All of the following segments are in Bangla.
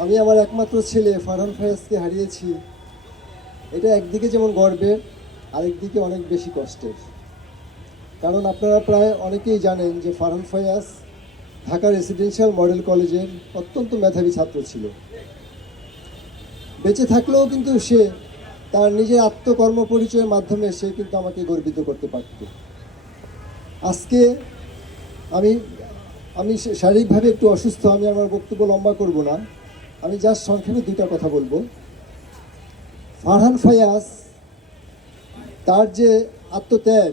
আমি আমার একমাত্র ছেলে ফারহান ফায়াজকে হারিয়েছি। এটা একদিকে যেমন গর্বের, আরেকদিকে অনেক বেশি কষ্টের। কারণ আপনারা প্রায় অনেকেই জানেন যে ফারহান ফায়াজ ঢাকা রেসিডেন্সিয়াল মডেল কলেজের অত্যন্ত মেধাবী ছাত্র ছিল। বেঁচে থাকলেও কিন্তু সে তার নিজের আত্মকর্ম পরিচয়ের মাধ্যমে সে কিন্তু আমাকে গর্বিত করতে পারত। আজকে আমি আমি শারীরিকভাবে একটু অসুস্থ, আমি আমার বক্তব্য লম্বা করব না। আমি জাস্ট সংক্ষেপে দুইটা কথা বলবো। ফারহান ফায়াজ তার যে আত্মত্যাগ,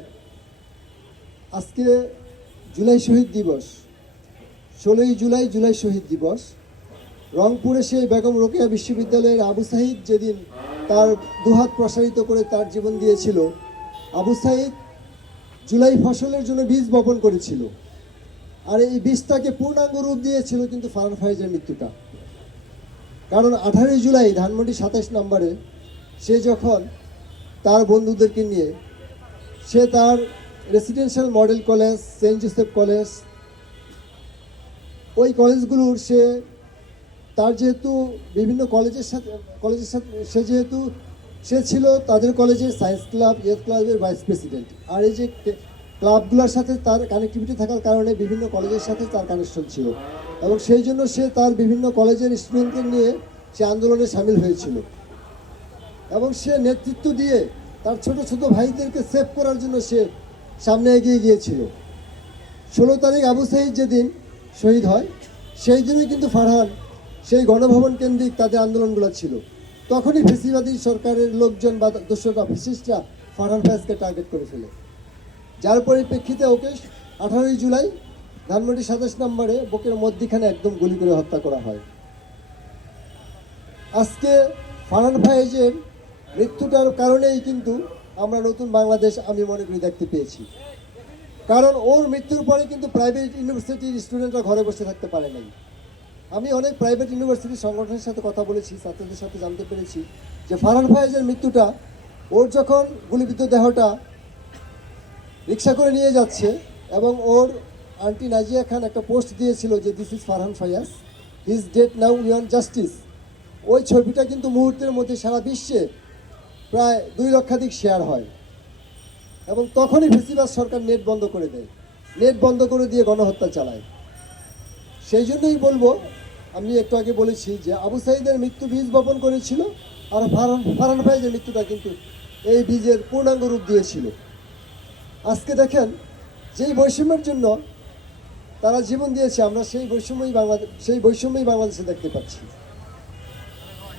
আজকে জুলাই শহীদ দিবস, 16ই জুলাই জুলাই শহীদ দিবস। রংপুরে সেই বেগম রোকেয়া বিশ্ববিদ্যালয়ের আবু সাঈদ যেদিন তার দুহাত প্রসারিত করে তার জীবন দিয়েছিল, আবু সাঈদ জুলাই ফসলের জন্য বীজ বপন করেছিল, আর এই বীজটাকে পূর্ণাঙ্গ রূপ দিয়েছিল কিন্তু ফারহান ফায়াজের মৃত্যুটা। কারণ 18ই জুলাই ধানমন্ডি 27 নম্বরে সে যখন তার বন্ধুদেরকে নিয়ে সে তার residential model college, Saint Joseph college, ওই কলেজগুলোর তার যেহেতু বিভিন্ন কলেজের সাথে সে যেহেতু সে ছিল তাদের কলেজের সায়েন্স ক্লাব, ইয়ুথ ক্লাবের ভাইস প্রেসিডেন্ট। আর এই যে ক্লাবগুলোর সাথে তার কানেক্টিভিটি থাকার কারণে বিভিন্ন কলেজের সাথে তার কানেকশন ছিল, এবং সেই জন্য সে তার বিভিন্ন কলেজের স্টুডেন্টদের নিয়ে সে আন্দোলনে সামিল হয়েছিল, এবং সে নেতৃত্ব দিয়ে তার ছোট ছোট ভাইদেরকে সেভ করার জন্য সে সামনে এগিয়ে গিয়েছিল। 16 তারিখ আবু সাঈদ যেদিন শহীদ হয়, সেই দিনই কিন্তু ফারহান সেই গণভবন কেন্দ্রিক তাদের আন্দোলনগুলো ছিল। তখনই ফেসিবাদী সরকারের লোকজন বা দোসররা ফ্যাসিস্টরা ফারহান ফায়াজকে টার্গেট করে ফেলে, যার পরিপ্রেক্ষিতে ওকে 18ই জুলাই ধানমন্ডি 27 নম্বরে বুকের মধ্যখানে একদম গুলি করে হত্যা করা হয়। আজকে ফারহান ফায়াজের মৃত্যুটার কারণেই কিন্তু আমরা নতুন বাংলাদেশ আমি মনে করি দেখতে পেয়েছি। কারণ ওর মৃত্যুর পরে কিন্তু প্রাইভেট ইউনিভার্সিটির স্টুডেন্টরা ঘরে বসে থাকতে পারে নাই। আমি অনেক প্রাইভেট ইউনিভার্সিটির সংগঠনের সাথে কথা বলেছি, ছাত্রদের সাথে জানতে পেরেছি যে ফারহান ফায়াজের মৃত্যুটা, ওর যখন গুলিবিদ্ধ দেহটা রিক্সা করে নিয়ে যাচ্ছে এবং ওর আন্টি নাজিয়া খান একটা পোস্ট দিয়েছিল যে this is Farhan Fayaz, his dead now we want justice. ওই ছবিটা কিন্তু মুহূর্তের মধ্যে সারা বিশ্বে প্রায় 2 লক্ষাধিক শেয়ার হয়, এবং তখনই ফেসিবাদ সরকার নেট বন্ধ করে দেয়, নেট বন্ধ করে দিয়ে গণহত্যা চালায়। সেই জন্যই বলবো, আমি একটু আগে বলেছি যে আবু সাঈদের মৃত্যু বীজ বপন করেছিল, আর ফারহান ফায়াজের মৃত্যুটা কিন্তু এই বীজের পূর্ণাঙ্গ রূপ দিয়েছিল। আজকে দেখেন, যেই বৈষম্যের জন্য তারা জীবন দিয়েছে, আমরা সেই বৈষম্যই বাংলাদেশে দেখতে পাচ্ছি।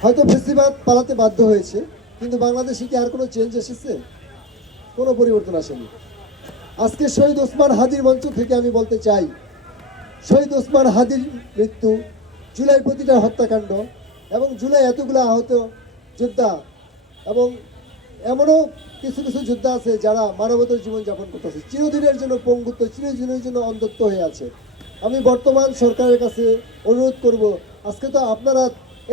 হয়তো ফেসিবাদ পালাতে বাধ্য হয়েছে, কিন্তু বাংলাদেশে কি আর কোনো চেঞ্জ এসেছে? কোনো পরিবর্তন আসেনি। আজকে শহীদ ওসমান হাদির মঞ্চ থেকে আমি বলতে চাই, শহীদ ওসমান হাদির মৃত্যু, জুলাই প্রতিটা হত্যাকাণ্ড, এবং জুলাই এতগুলো আহত যোদ্ধা, এবং এমনও কিছু কিছু যোদ্ধা আছে যারা মানবতার জীবনযাপন করতেছে, চিরদিনের জন্য পঙ্গুত্ব, চিরদিনের জন্য অন্ধত্ব হয়ে আছে। আমি বর্তমান সরকারের কাছে অনুরোধ করব, আজকে তো আপনারা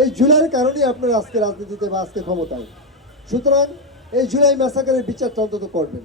এই জুলাইয়ের কারণেই আপনারা আজকে রাজনীতিতে বা আজকে ক্ষমতায়, সুতরাং এই জুলাই ম্যাসাকারের বিচারটা অন্তত করবেন।